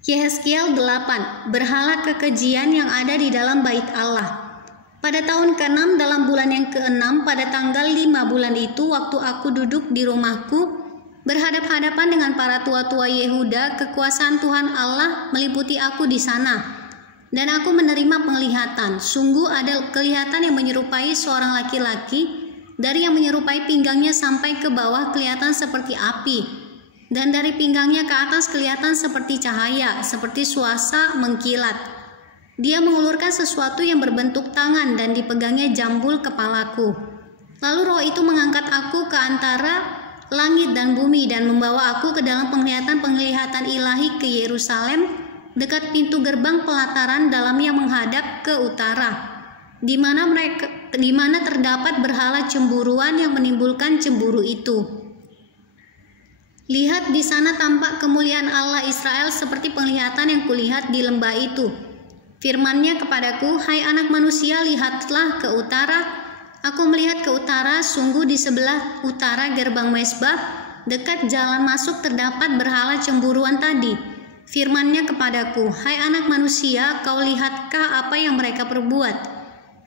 Yehezkiel 8. Berhala kekejian yang ada di dalam bait Allah. Pada tahun ke-6 dalam bulan yang ke-6 pada tanggal 5 bulan itu, waktu aku duduk di rumahku berhadap-hadapan dengan para tua-tua Yehuda, kekuasaan Tuhan Allah meliputi aku di sana. Dan aku menerima penglihatan. Sungguh ada kelihatan yang menyerupai seorang laki-laki, dari yang menyerupai pinggangnya sampai ke bawah kelihatan seperti api, dan dari pinggangnya ke atas kelihatan seperti cahaya, seperti suasa mengkilat. Dia mengulurkan sesuatu yang berbentuk tangan dan dipegangnya jambul kepalaku. Lalu roh itu mengangkat aku ke antara langit dan bumi dan membawa aku ke dalam penglihatan ilahi ke Yerusalem, dekat pintu gerbang pelataran dalamnya menghadap ke utara, di mana terdapat berhala cemburuan yang menimbulkan cemburu itu. Lihat, di sana tampak kemuliaan Allah Israel seperti penglihatan yang kulihat di lembah itu. Firman-Nya kepadaku, hai anak manusia, lihatlah ke utara. Aku melihat ke utara, sungguh di sebelah utara gerbang mezbah, dekat jalan masuk terdapat berhala cemburuan tadi. Firman-Nya kepadaku, hai anak manusia, kau lihatkah apa yang mereka perbuat?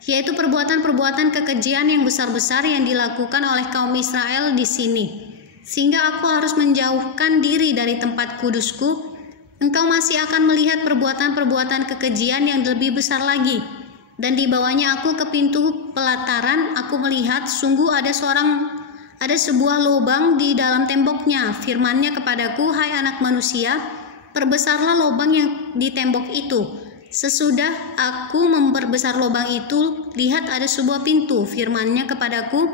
Yaitu perbuatan-perbuatan kekejian yang besar-besar yang dilakukan oleh kaum Israel di sini. Sehingga aku harus menjauhkan diri dari tempat kudusku. Engkau masih akan melihat perbuatan-perbuatan kekejian yang lebih besar lagi. Dan dibawanya aku ke pintu pelataran, aku melihat sungguh ada sebuah lubang di dalam temboknya. Firman-Nya kepadaku, hai anak manusia, perbesarlah lubang yang di tembok itu. Sesudah aku memperbesar lubang itu, lihat ada sebuah pintu. Firman-Nya kepadaku,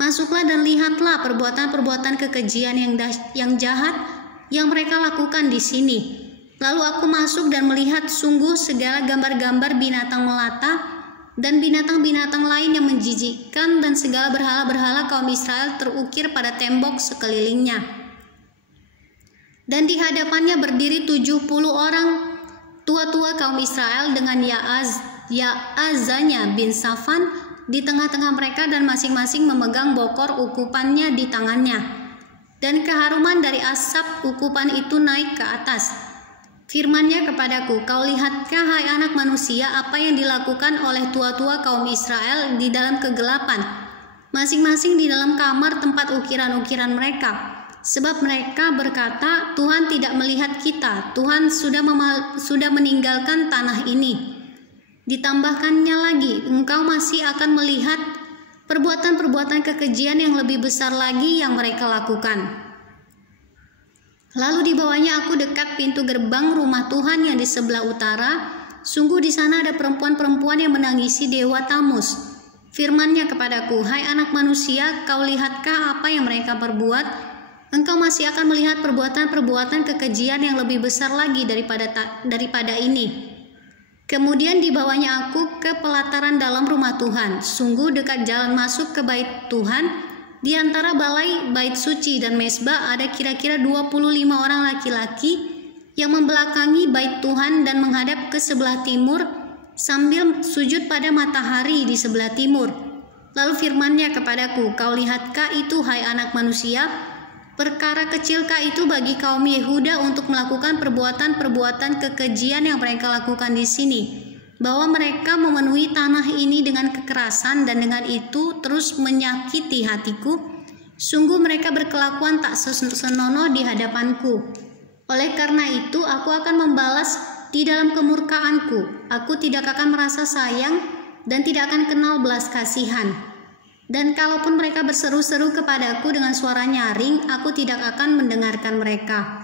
masuklah dan lihatlah perbuatan-perbuatan kekejian yang jahat yang mereka lakukan di sini. Lalu aku masuk dan melihat sungguh segala gambar-gambar binatang melata dan binatang-binatang lain yang menjijikkan, dan segala berhala-berhala kaum Israel terukir pada tembok sekelilingnya. Dan di hadapannya berdiri 70 orang tua-tua kaum Israel dengan Yaazanya bin Safan di tengah-tengah mereka, dan masing-masing memegang bokor ukupannya di tangannya. Dan keharuman dari asap ukupan itu naik ke atas. Firman-Nya kepadaku, kau lihatkah hai anak manusia apa yang dilakukan oleh tua-tua kaum Israel di dalam kegelapan, masing-masing di dalam kamar tempat ukiran-ukiran mereka. Sebab mereka berkata, Tuhan tidak melihat kita, Tuhan sudah meninggalkan tanah ini. Ditambahkannya lagi, engkau masih akan melihat perbuatan-perbuatan kekejian yang lebih besar lagi yang mereka lakukan. Lalu dibawanya aku dekat pintu gerbang rumah Tuhan yang di sebelah utara. Sungguh di sana ada perempuan-perempuan yang menangisi dewa Tamus. Firman-Nya kepadaku, hai anak manusia, kau lihatkah apa yang mereka perbuat? Engkau masih akan melihat perbuatan-perbuatan kekejian yang lebih besar lagi daripada ini. Kemudian dibawanya aku ke pelataran dalam rumah Tuhan. Sungguh dekat jalan masuk ke bait Tuhan, di antara balai bait suci dan mezbah ada kira-kira 25 orang laki-laki yang membelakangi bait Tuhan dan menghadap ke sebelah timur sambil sujud pada matahari di sebelah timur. Lalu firman-Nya kepadaku, kau lihatkah itu hai anak manusia? Perkara kecilkah itu bagi kaum Yehuda untuk melakukan perbuatan-perbuatan kekejian yang mereka lakukan di sini, bahwa mereka memenuhi tanah ini dengan kekerasan dan dengan itu terus menyakiti hatiku? Sungguh mereka berkelakuan tak senonoh di hadapanku. Oleh karena itu aku akan membalas di dalam kemurkaanku. Aku tidak akan merasa sayang dan tidak akan kenal belas kasihan. Dan kalaupun mereka berseru-seru kepadaku dengan suara nyaring, aku tidak akan mendengarkan mereka.